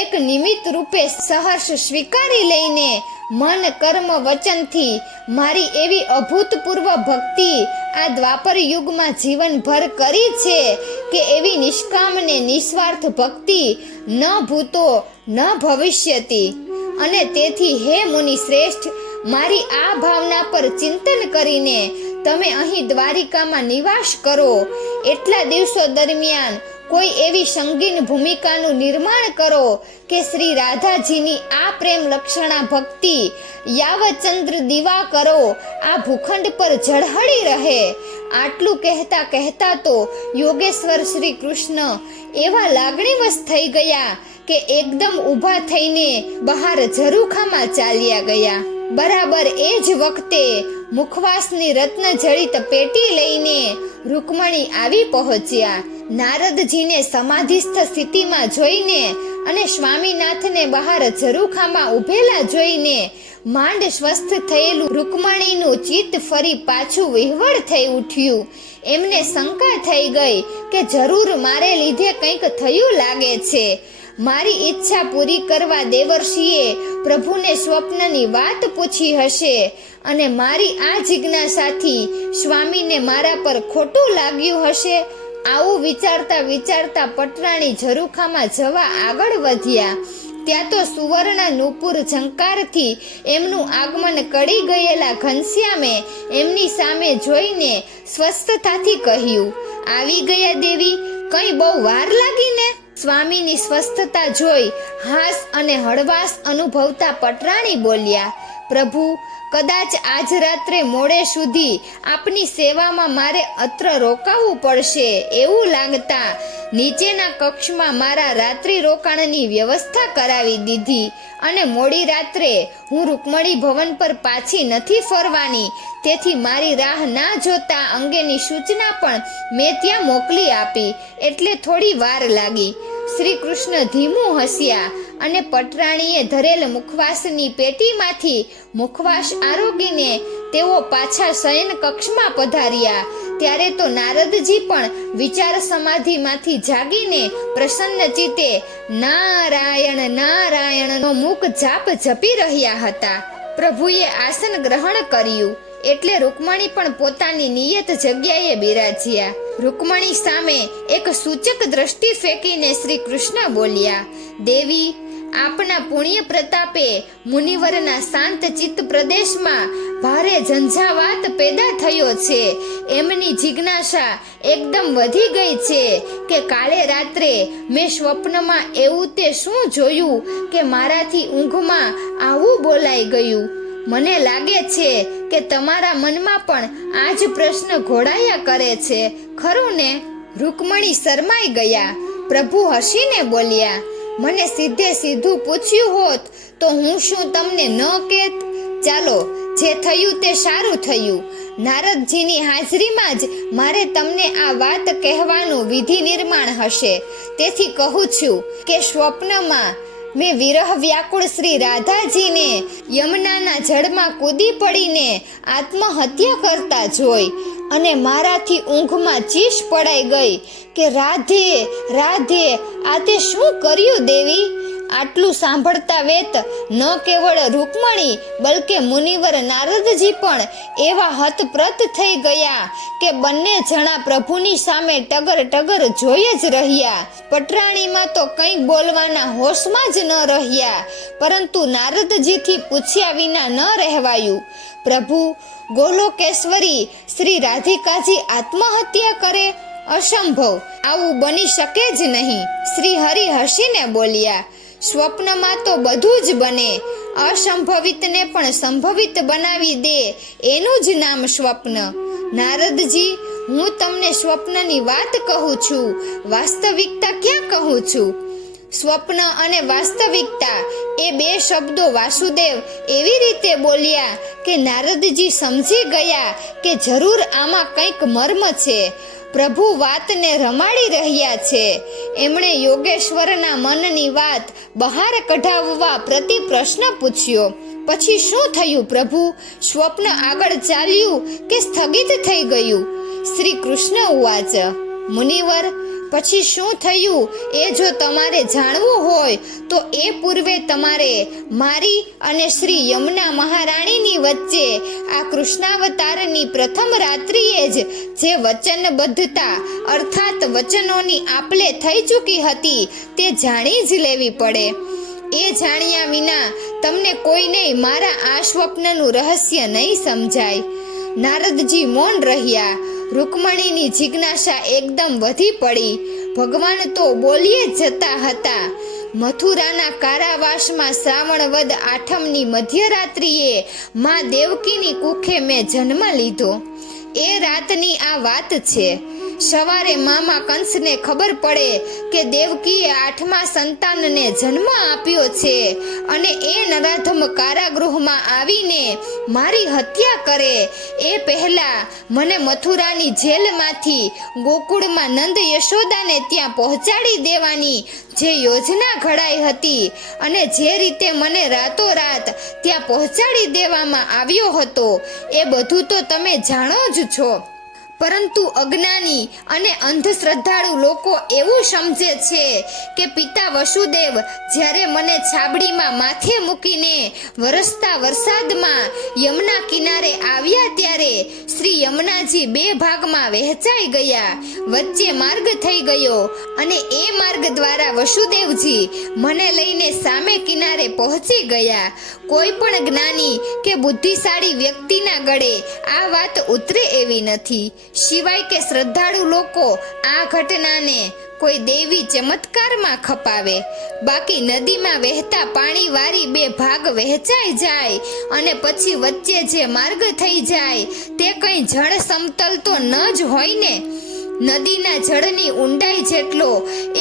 એક નિમિત્ત રૂપે સહર્ષ સ્વીકારી લઈને મન કર્મ વચનથી મારી એવી અભૂતપૂર્વ ભક્તિ આ દ્વાપર યુગમાં જીવનભર કરી છે કે એવી નિષ્કામ ને નિસ્વાર્થ ભક્તિ ન ભૂતો ન ભવિષ્યતી. અને તેથી હે મુનિ શ્રેષ્ઠ, મારી આ ભાવના પર ચિંતન કરીને તમે અહીં દ્વારિકામાં નિવાસ કરો. એટલા દિવસો દરમિયાન કોઈ એવી સંગીન ભૂમિકાનું નિર્માણ કરો કે શ્રી રાધાજીની આ પ્રેમ લક્ષણા ભક્તિ યાવચંદ્ર દીવા કરો આ ભૂખંડ પર ઝળહળી રહે. આટલું કહેતા કહેતા તો યોગેશ્વર શ્રી કૃષ્ણ એવા લાગણીવશ થઈ ગયા કે એકદમ ઊભા થઈને બહાર ઝરૂખામાં ચાલ્યા ગયા. બરાબર એ જ વખતે મુખવાસની રત્નજડિત પેટી લઈને રૂકમણી આવી પહોંચ્યા. નારદજીને સમાધિસ્થ સ્થિતિમાં જોઈને અને સ્વામીનાથને બહાર ઝરૂખામાં ઊભેલા જોઈને માંડ સ્વસ્થ થયેલું રૂકમણીનું ચિત્ત ફરી પાછું વિહવળ થઈ ઉઠ્યું. એમને શંકા થઈ ગઈ કે જરૂર મારે લીધે કંઈક થયું લાગે છે. મારી ઈચ્છા પૂરી કરવા દેવર્ષિએ પ્રભુને સ્વપ્નની વાત પૂછી હશે અને મારી આ જિજ્ઞાસાથી સ્વામીને મારા પર ખોટું લાગ્યું હશે. આવું વિચારતા વિચારતા પટરાણી ઝરૂખામાં જવા આગળ વધ્યા. ત્યાં તો સુવર્ણ નુપુર ઝંકારથી એમનું આગમન કરી ગયેલા ઘનશ્યામે એમની સામે જોઈને સ્વસ્થતાથી કહ્યું, આવી ગયા દેવી, કઈ બહુ વાર લાગી ને? સ્વામીની સ્વસ્થતા જોઈ હાસ અને હળવાશ અનુભવતા પટરાણી બોલ્યા, પ્રભુ, કદાચ આજ રાત્રે મોડે સુધી આપની સેવામાં મારે અત્ર રોકાવું પડશે એવું લાગતા નીચેના કક્ષમાં મારા રાત્રિ રોકાણની વ્યવસ્થા કરાવી દીધી અને મોડી રાત્રે હું રૂકમણી ભવન પર પાછી નથી ફરવાની, તેથી મારી રાહ ના જોતા અંગેની સૂચના પણ મેં ત્યાં મોકલી આપી, એટલે થોડી વાર લાગી. શ્રી કૃષ્ણ ધીમું હસ્યા અને પટરાણીએ ધરેલ મુખવાસની પેટીમાંથી મુખવાસ આરોગીને તેઓ પાછા શયન કક્ષમાં પધાર્યા. ત્યારે તો નારદજી પણ વિચાર સમાધિમાંથી જાગીને પ્રસન્ન ચિત્તે નારાયણ નારાયણનો મુખ જાપ જપી રહ્યા હતા. પ્રભુએ આસન ગ્રહણ કર્યું એટલે રૂકમણી પણ પોતાની નિયત જગ્યાએ બિરાજ્યા. રૂકમણી સામે એક સૂચક દ્રષ્ટિ ફેંકીને શ્રી કૃષ્ણ બોલ્યા, દેવી, આપના પુણ્ય પ્રતાપે મુનિવરના શાંત ચિત્ત પ્રદેશમાં ભારે ઝંઝાવાત પેદા થયો છે. એમની જિજ્ઞાસા એકદમ વધી ગઈ છે કે કાલે રાત્રે મેં સ્વપ્નમાં એવું તે શું જોયું કે મારાથી ઊંઘમાં આવું બોલાઈ ગયું. મને લાગે છે કે તમારા મનમાં પણ આ જ પ્રશ્ન ઘોડાયા કરે છે, ખરું ને? રૂકમણી શરમાઈ ગયા. પ્રભુ હસીને બોલ્યા, મને સીધે સીધું પૂછ્યું હોત તો હું શું તમને ન કહેત? ચાલો, જે થયું તે સારું થયું. નારદજીની હાજરીમાં જ મારે તમને આ વાત કહેવાનું વિધિ નિર્માણ હશે. તેથી કહું છું કે સ્વપ્નમાં મેં વિરહ વ્યાકુળ શ્રી રાધાજીને યમુનાના જળમાં કૂદી પડીને આત્મહત્યા કરતા જોઈ અને મારાથી ઊંઘમાં ચીસ પડાઈ ગઈ કે રાધે રાધે, આ તે શું કર્યું દેવી? આટલું સાંભળતા વેત ન કેવળ રૂકમણી બલકે મુનિવર નારદજી પણ એવા હતપ્રત થઈ ગયા કે બંને જણા પ્રભુની સામે ટગર ટગર જોઈ જ રહ્યા. પટરાણીમાં તો કંઈ બોલવાના હોશમાં જ ન રહ્યા, પરંતુ નારદજીથી પૂછ્યા વિના ન રહેવાયું. પ્રભુ, ગોલોકેશ્વરી શ્રી રાધિકાજી આત્મહત્યા કરે? અસંભવ, આવું બની શકે જ નહીં. શ્રી હરિ હસીને બોલ્યા, સ્વપ્નમાં તો બધું જ બને. અસંભવિતને પણ સંભવિત બનાવી દે એનું જ નામ સ્વપ્ન. નારદજી, હું તમને સ્વપ્નની વાત કહું છું, વાસ્તવિકતા ક્યાં કહું છું? સ્વપ્ન અને વાસ્તવિકતા એ બે શબ્દો વાસુદેવ એવી રીતે બોલ્યા કે નારદજી સમજી ગયા કે જરૂર આમાં કંઈક મર્મ છે. પ્રભુ વાતને રમાડી રહ્યા છે. એમણે યોગેશ્વરના મનની વાત બહાર કઢાવવા પ્રતિ પ્રશ્ન પૂછ્યો. પછી શું થયું પ્રભુ? સ્વપ્ન આગળ ચાલ્યું કે સ્થગિત થઈ ગયું? શ્રી કૃષ્ણ ઉવાચ, મુનિવર, પછી શું થયું એ જો તમારે જાણવું હોય તો એ પૂર્વે તમારે મારી અને શ્રી યમુના મહારાણીની વચ્ચે આ કૃષ્ણાવતારની પ્રથમ રાત્રિએ જ જે વચનબદ્ધતા અર્થાત વચનોની આપલે થઈ ચૂકી હતી તે જાણી જ લેવી પડે. એ જાણ્યા વિના તમને કોઈને મારા આ સ્વપ્નનું રહસ્ય નહીં સમજાય. નારદજી મૌન રહ્યા. રૂકમણીની જિજ્ઞાસા એકદમ વધી પડી. ભગવાન તો બોલીએ જતા હતા. મથુરાના કારાવાસમાં શ્રાવણ વદ આઠમની મધ્યરાત્રિએ માં દેવકીની કુખે મેં જન્મ લીધો. એ રાતની આ વાત છે. સવારે મામા કંસને ખબર પડે કે દેવકીએ 8મા સંતાનને જન્મ આપ્યો છે અને એ નરાધમ કારાગૃહમાં આવીને મારી હત્યા કરે એ પહેલા મને મથુરાની જેલમાંથી ગોકુળમાં નંદ યશોદાને ત્યાં પહોંચાડી દેવાની જે યોજના ઘડાઈ હતી અને જે રીતે મને રાતોરાત ત્યાં પહોંચાડી દેવામાં આવ્યો હતો એ બધું તો તમે જાણો જ છો. પરંતુ અજ્ઞાની અને અંધશ્રદ્ધાળુ લોકો એવું સમજે છે કે પિતા વસુદેવ જ્યારે મને છાબડીમાં માથે મૂકીને વરસતા વરસાદમાં યમુના કિનારે આવ્યા ત્યારે શ્રી યમુનાજી 2 ભાગમાં વહેંચાઈ ગયા. વચ્ચે માર્ગ થઈ ગયો અને એ માર્ગ દ્વારા વસુદેવજી મને લઈને સામે કિનારે પહોંચી ગયા. કોઈ પણ જ્ઞાની કે બુદ્ધિશાળી વ્યક્તિના ગળે આ વાત ઉતરે એવી નથી, સિવાય કે શ્રદ્ધાળુ લોકો આ ઘટનાને કોઈ દૈવી ચમત્કારમાં ખપાવે. બાકી નદીમાં વહેતા પાણી વાળી 2 ભાગ વહેંચાઈ જાય અને પછી વચ્ચે જે માર્ગ થઈ જાય તે કંઈ જળ સમતલ તો ન જ હોય ને. નદીના જળની ઊંડાઈ જેટલો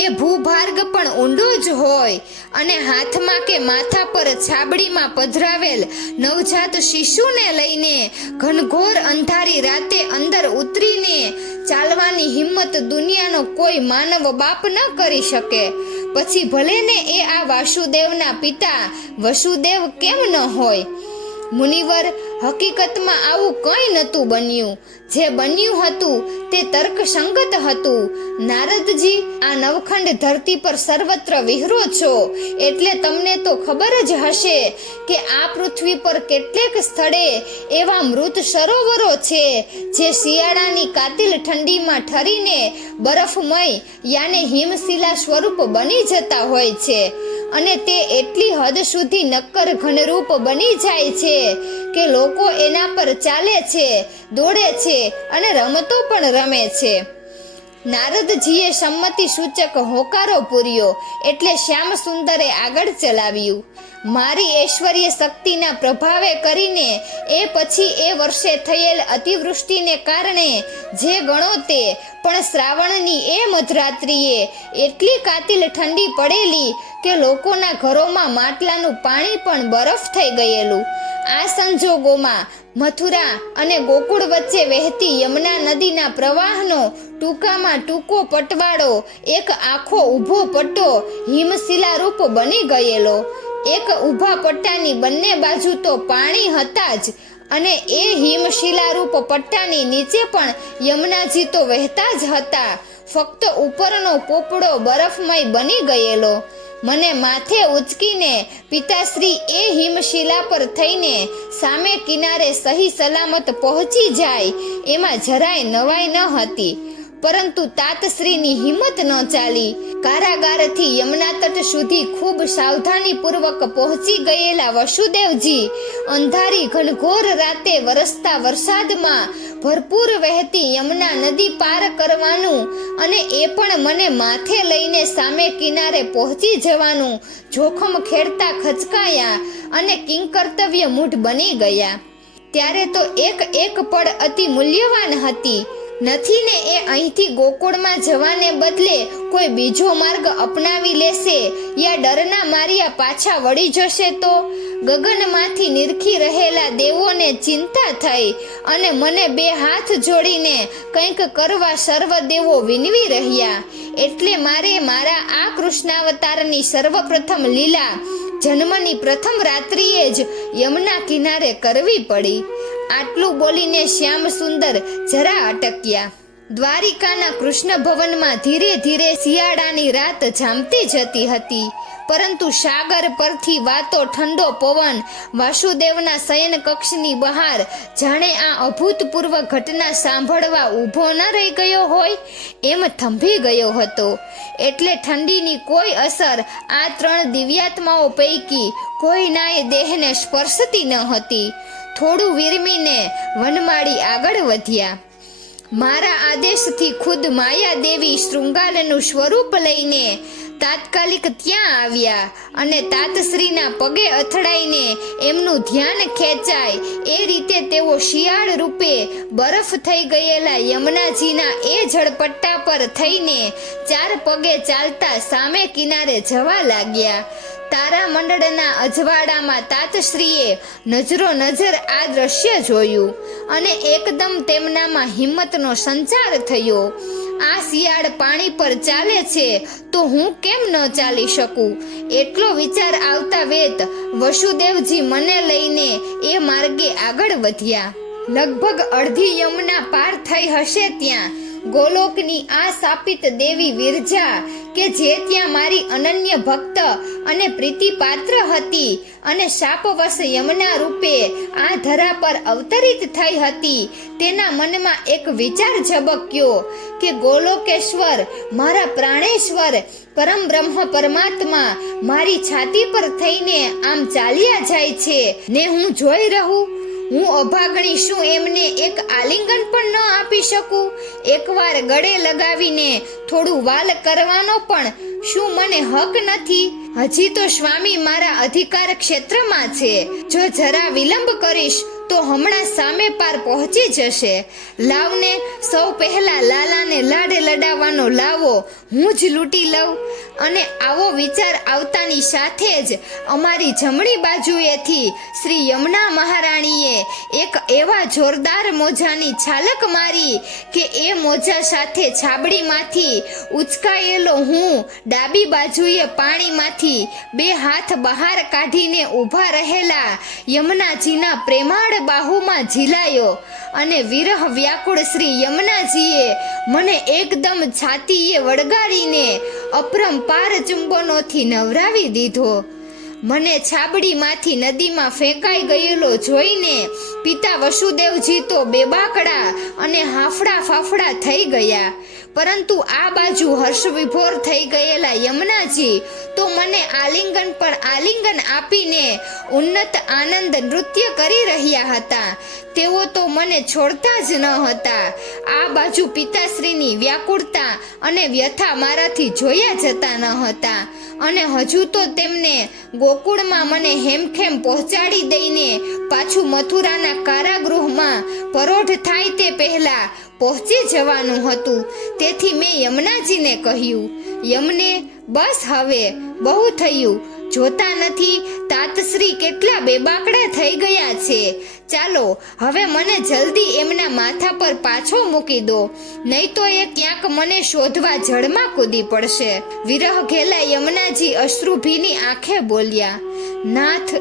એ ભૂભાર્ગ પણ ઊંડો જ હોય અને હાથમાં કે માથા પર છાબડીમાં પધરાવેલ નવજાત શિશુને લઈને ઘનઘોર અંધારી રાતે અંદર ઉતરીને ચાલવાની હિંમત દુનિયાનો કોઈ માનવ બાપ ન કરી શકે. પછી ભલે ને એ આ વાસુદેવના પિતા વસુદેવ કેમ ન હોય. મુનિવર, હકીકતમાં આવું કંઈ નહોતું બન્યું. જે બન્યું હતું તે તર્કસંગત હતું. નારદજી, આ નવખંડ ધરતી પર સર્વત્ર વિહરો છો એટલે તમને તો ખબર જ હશે કે આ પૃથ્વી પર કેટલેક સ્થળે એવા મૃત સરોવરો છે જે શિયાળાની કાતિલ ઠંડીમાં ઠરીને બરફમય યાને હિમશિલા સ્વરૂપ બની જતા હોય છે. અને તે એટલી હદ સુધી નક્કર ઘનરૂપ બની જાય છે કે લોકો એના પર ચાલે છે, દોડે છે અને રમતો પણ રમે છે. નારદજીએ સંમતિ સૂચક હોકારો પૂર્યો એટલે શ્યામ સુંદરે આગળ ચલાવ્યું. મારી ઐશ્વર્ય શક્તિના પ્રભાવે કરીને એ પછી એ વર્ષે થયેલ અતિવૃષ્ટિને કારણે જે ગણો તે પણ શ્રાવણની એ મધરાત્રિએ એટલી કાતિલ ઠંડી પડેલી કે લોકોના ઘરોમાં માટલાનું પાણી પણ બરફ થઈ ગયેલું. આ સંજોગોમાં મથુરા અને ગોકુળ વચ્ચે વહેતી યમુના નદીના પ્રવાહનો ટૂંકામાં ટૂંકો પટવાળો એક આખો ઊભો પટ્ટો હિમશિલા રૂપ બની ગયેલો. એક ઊભા પટ્ટાની બંને બાજુ તો પાણી હતા જ અને એ હિમશિલા રૂપ પટ્ટાની નીચે પણ યમુનાજી તો વહેતા જ હતા. ફક્ત ઉપરનો પોપડો બરફમય બની ગયેલો. મને માથે ઉચકીને પિતાશ્રી એ હિમશિલા પર થઈને સામે કિનારે સહી સલામત પહોંચી જાય એમાં જરાય નવાઈ ન હતી. પરંતુ તાતશ્રીની હિંમત ન ચાલી. કારાગારથી યમુના તટ સુધી ખૂબ સાવધાનીપૂર્વક પહોંચી ગયેલા વસુદેવજી અંધારી ઘનઘોર રાતે વરસતા વરસાદમાં ભરપૂર વહેતી યમુના નદી પાર કરવાનું અને એ પણ મને માથે લઈને સામે કિનારે પહોંચી જવાનું જોખમ ખેડતા ખચકાયા અને કિંકર્તવ્ય મૂઢ બની ગયા. ત્યારે તો એક પળ અતિ મૂલ્યવાન હતી. નથી ને એ અહીંથી ગોકુળમાં જવાને બદલે કોઈ બીજો માર્ગ અપનાવી લેશે યા ડરના માર્યા પાછા વળી જશે તો? ગગનમાંથી નિરખી રહેલા દેવોને ચિંતા થઈ અને મને બે હાથ જોડીને કંઈક કરવા સર્વ દેવો વિનવી રહ્યા. એટલે મારે મારા આ કૃષ્ણાવતારની સર્વપ્રથમ લીલા જન્મની પ્રથમ રાત્રિએ જ યમુના કિનારે કરવી પડી. આટલું બોલીને શ્યામ સુંદર જરા અટક્યા. દ્વારિકાના કૃષ્ણ ભવનમાં ધીરે ધીરે શિયાળાની રાત જામતી જતી હતી. પરંતુ સાગર પરથી વાતો ઠંડો પવન વાસુદેવના શયન કક્ષની બહાર જાણે આ અભૂતપૂર્વ ઘટના સાંભળવા ઊભો ન રહી ગયો હોય એમ થંભી ગયો હતો. એટલે ઠંડીની કોઈ અસર આ ત્રણ દિવ્યાત્માઓ પૈકી કોઈનાએ દેહને સ્પર્શતી ન હતી. થોડું વિરમીને વનમાળી આગળ વધ્યા. મારા આદેશથી ખુદ માયા દેવી શૃંગારનું સ્વરૂપ લઈને તાત્કાલિક ત્યાં આવ્યા અને તાતશ્રીના પગે અથડાઈને એમનું ધ્યાન ખેંચાય એ રીતે તેઓ શિયાળ રૂપે બરફ થઈ ગયેલા યમુનાજીના એ જળપટ્ટા પર થઈને ચાર પગે ચાલતા સામે કિનારે જવા લાગ્યા. તારામંડળના અજવાળામાં તાતશ્રીએ નજરો નજર આ દ્રશ્ય જોયું અને એકદમ તેમનામાં હિંમતનો સંચાર થયો. આ શિયાળ પાણી પર ચાલે છે તો હું કેમ ન ચાલી શકું? એટલો વિચાર આવતા વેત વસુદેવજી મને લઈને એ માર્ગે આગળ વધ્યા. લગભગ અડધી યમુના પાર થઈ હશે ત્યાં ગોલોકની આ શાપિત દેવી વિરજા કે જે ત્યાં મારી અનન્ય ભક્ત અને પ્રીતિપાત્ર હતી અને શાપવશ યમુના રૂપે આ ધરા પર અવતરિત થઈ હતી, તેના મનમાં એક વિચાર ઝબક્યો કે ગોલોકેશ્વર મારા પ્રાણેશ્વર પરમ બ્રહ્મ પરમાત્મા મારી છાતી પર થઈને આમ ચાલ્યા જાય છે ને હું જોઈ રહું. હું અભાગણી શું એમને એક આલિંગન પણ ન આપી શકું? એકવાર ગળે લગાવીને થોડું વાલ કરવાનો પણ શું મને હક નથી? હજી તો સ્વામી મારા અધિકાર ક્ષેત્રમાં છે. જો જરા વિલંબ કરીશ તો હમણાં સામે પાર પહોંચી જશે. લાવને સૌ પહેલા લાલાને લાડ લડાવવાનો લાવો હું જ લૂંટી લઉં? અને આવો વિચાર આવતાની સાથે જ અમારી જમણી બાજુએથી શ્રી યમુના મહારાણીએ એક એવા જોરદાર મોજાની છાલક મારી કે એ મોજા સાથે છાબડીમાંથી ઉચકાયેલો હું ડાબી બાજુએ પાણીમાંથી 2 હાથ બહાર કાઢીને ઊભા રહેલા યમુનાજીના પ્રેમાળ બાહુમાં ઝીલાયો અને વિરહ વ્યાકુળ શ્રી યમુનાજીએ મને એકદમ છાતીએ વળગાડીને અપરંપાર ચુંબનોથી નવરાવી દીધો. મને છાબડીમાંથી નદીમાં ફેંકાઈ ગયેલો જોઈને પિતા વસુદેવજી તો બેબાકડા અને હાફડા ફાફડા થઈ ગયા, પરંતુ આ બાજુ હર્ષવિભોર થઈ ગયેલા યમુનાજી તો મને આલિંગન પર આલિંગન આપીને ઉન્નત આનંદ નૃત્ય કરી રહ્યા હતા. તેઓ તો મને છોડતા જ ન હતા. આ બાજુ પિતાશ્રીની વ્યાકુળતા અને વ્યથા મારાથી જોયા જતા ન હતા અને હજુ તો તેમને ગોકુળમાં મને હેમખેમ પહોંચાડી દઈને પાછું મથુરાના કારાગૃહમાં પરોઢ થાય તે પહેલા પહોંચી જવાનું હતું. તેથી મેં યમુનાજીને કહ્યું, યમને, બસ હવે બહુ થયું. જોતા નથી તાતશ્રી કેટલા બેબાકડા થઈ ગયા છે. ચાલો હવે મને જલ્દી એમના માથા પર પાછો મૂકી દો, નહીં તો એ ક્યાંક મને શોધવા જળમાં કૂદી પડશે. વિરહ ઘેલા યમુનાજી અશ્રુભીની આંખે બોલ્યા, નાથ,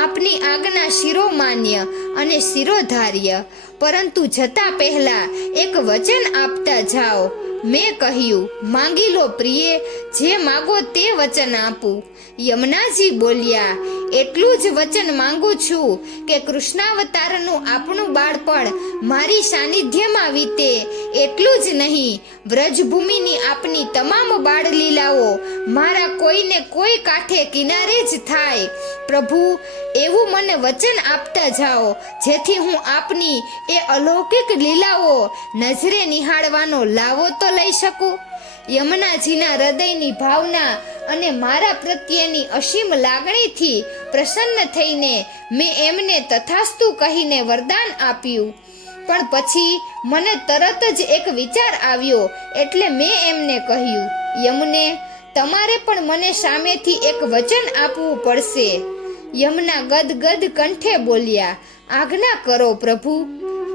આપની આજ્ઞા શિરોમાન્ય અને શિરોધાર્ય, પરંતુ જતા પહેલા એક વચન આપતા જાઓ. મેં કહ્યું, માંગી લો પ્રિય, જે માગો તે વચન આપું. યમુનાજી બોલ્યા, એટલું જ વચન માંગુ છું કે કૃષ્ણાવતારનું આપણું બાળપણ મારી સાનિધ્યમાં વીતે. એટલું જ નહીં, વ્રજભૂમિની આપની તમામ બાળલીલાઓ મારા કોઈને કોઈ કાંઠે કિનારે જ થાય. પ્રભુ, એવું મને વચન આપતા જાઓ જેથી હું આપની એ અલૌકિક લીલાઓ નજરે નિહાળવાનો લાવો તો લઈ શકું. યમુનાજીના હૃદયની ભાવના અને મારા પ્રત્યેની અસીમ લાગણીથી પ્રસન્ન થઈને મેં એમને તથાસ્તુ કહીને વરદાન આપ્યું. પણ પછી મને તરત જ એક વિચાર આવ્યો, એટલે મેં એમને કહ્યું, યમુને, તમારે પણ મને સામેથી એક વચન આપવું પડશે. યમુના ગદગદ કંઠે બોલ્યા, આજ્ઞા કરો પ્રભુ.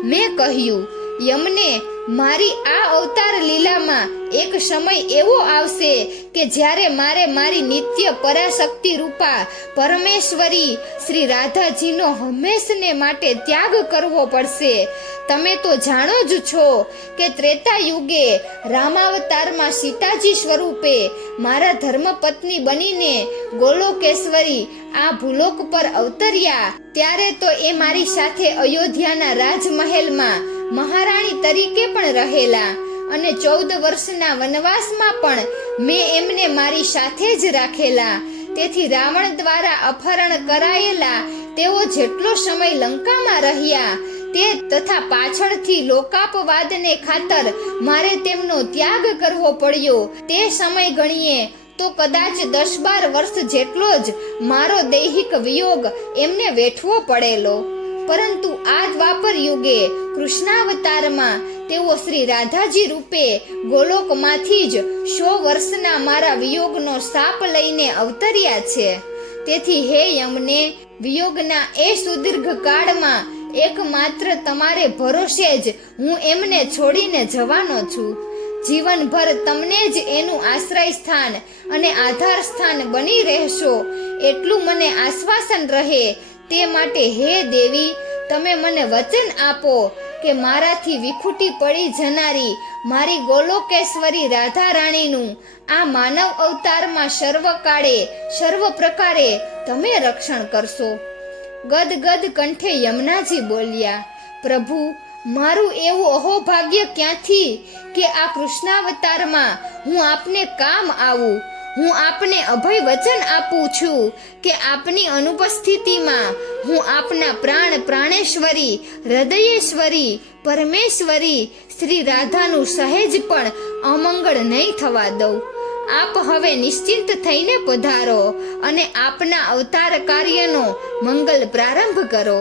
મેં કહ્યું, યમને, મારી આ અવતાર લીલામાં એક સમય એવો આવશે કે જ્યારે મારે મારી નિત્ય પરાશક્તિ રૂપા પરમેશ્વરી શ્રી રાધાજીનો હંમેશને માટે ત્યાગ કરવો પડશે. તમે તો જાણો જ છો કે ત્રેતા યુગે રામાવતારમાં સીતાજી સ્વરૂપે મારા ધર્મપત્ની બનીને ગોલોકેશ્વરી આ ભૂલોક પર અવતર્યા, ત્યારે તો એ મારી સાથે અયોધ્યાના રાજમહેલમાં મહારાણી તરીકે પણ રહેલા અને 14 વર્ષના વનવાસમાં પણ મેં એમને મારી સાથે જ રાખેલા. તેથી રાવણ દ્વારા અપહરણ કરાયેલા તેઓ જેટલો સમય લંકામાં રહ્યા તે તથા પાછળથી લોકાપવાદને ખાતર મારે તેમનો ત્યાગ કરવો પડ્યો તે સમય ગણીએ તો કદાચ 10-12 વર્ષ જેટલો જ મારો દૈહિક વિયોગ એમને વેઠવો પડેલો. પરંતુ આ દ્વાપર યુગે કૃષ્ણાવતારમાં તેઓ શ્રી રાધાજી રૂપે ગોલોકમાંથી જ 100 વર્ષના મારા વિયોગનો શાપ લઈને અવતર્યા છે. તેથી હે યમને, વિયોગના એ સુદીર્ઘ કાળમાં એકમાત્ર તમારે ભરોસે જ હું એમને છોડીને જવાનો છું. જીવનભર તમને જ એનું આશ્રય સ્થાન અને આધાર સ્થાન બની રહેશો એટલું મને આશ્વાસન રહે. તે માટે હે દેવી, તમે મને વચન આપો કે મારાથી વિખૂટી પડી જનારી મારી ગોલોકેશ્વરી રાધા રાણીનું આ માનવ અવતારમાં સર્વકાળે સર્વ પ્રકારે તમે રક્ષણ કરશો. ગદગદ કંઠે યમુનાજી બોલ્યા, પ્રભુ, મારું એવું અહોભાગ્ય ક્યાંથી કે આ કૃષ્ણાવતારમાં હું આપને કામ આવું. હું આપને અભય વચન આપું છું કે આપની અનુપસ્થિતિમાં હું આપના પ્રાણ પ્રાણેશ્વરી હૃદયેશ્વરી પરમેશ્વરી શ્રી રાધાનું સહેજ પણ અમંગળ નહીં થવા દઉં. આપ હવે નિશ્ચિંત થઈને પધારો અને આપના અવતાર કાર્યનો મંગલ પ્રારંભ કરો.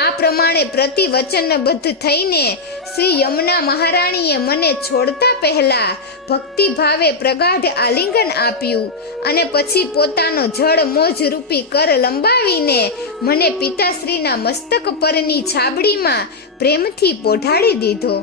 આ પ્રમાણે પ્રતિવચનબદ્ધ થઈને શ્રી યમુના મહારાણીએ મને છોડતા પહેલા ભક્તિભાવે પ્રગાઢ આલિંગન આપ્યું અને પછી પોતાનો જળ મોજ રૂપી કર લંબાવીને મને પિતાશ્રીના મસ્તક પરની છાબડીમાં પ્રેમથી પોઢાડી દીધો.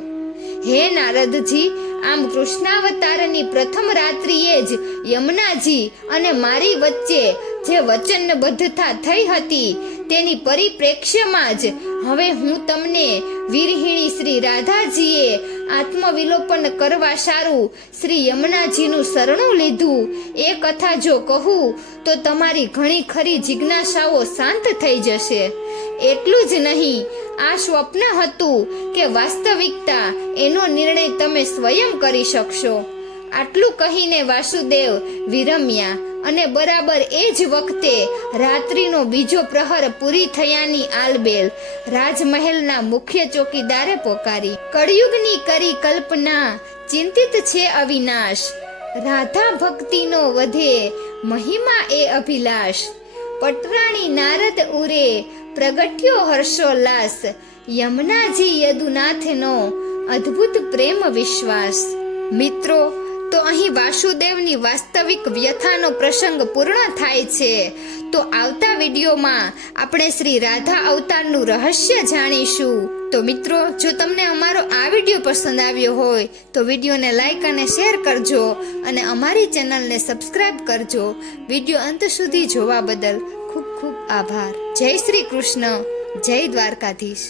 હે નારદજી, આમ કૃષ્ણાવતારની પ્રથમ રાત્રિએ જ યમુનાજી અને મારી વચ્ચે જે વચનબદ્ધતા થઈ હતી તેની પરિપ્રેક્ષ્યમાં જ હવે હું તમને વીરહિણી શ્રી રાધાજીએ આત્મવિલોપન કરવા સારું શ્રી યમુનાજીનું શરણું લીધું એ કથા જો કહું તો તમારી ઘણી ખરી જિજ્ઞાસાઓ શાંત થઈ જશે. એટલું જ નહીં, આ સ્વપ્ન હતું કે વાસ્તવિકતા એનો નિર્ણય તમે સ્વયં કરી શકશો. આટલું કહીને વાસુદેવ વિરમ્યા અને બરાબર એ જ વખતે રાત્રિનો બીજો પ્રહર પૂરી થયાની આલબેલ રાજમહેલના મુખ્ય ચોકીદારે પોકારી. કળિયુગની કરી કલ્પના, ચિંતિત છે અવિનાશ, રાધા ભક્તિનો વધે મહિમા એ અભિલાષ. પટરાણી નારદ ઉરે પ્રગટ્યો હર્ષોલ્લાસ, યમુનાજી યદુનાથનો અદ્ભુત પ્રેમ વિશ્વાસ. મિત્રો, તો અહીં વાસુદેવની વાસ્તવિક વ્યથાનો પ્રસંગ પૂર્ણ થાય છે. તો આવતા વિડીયોમાં આપણે શ્રી રાધા અવતારનું રહસ્ય જાણીશું. તો મિત્રો, જો તમને અમારો આ વિડીયો પસંદ આવ્યો હોય તો વિડીયોને લાઈક અને શેર કરજો અને અમારી ચેનલને સબસ્ક્રાઇબ કરજો. વિડીયો અંત સુધી જોવા બદલ ખૂબ ખૂબ આભાર. જય શ્રી કૃષ્ણ, જય દ્વારકાધીશ.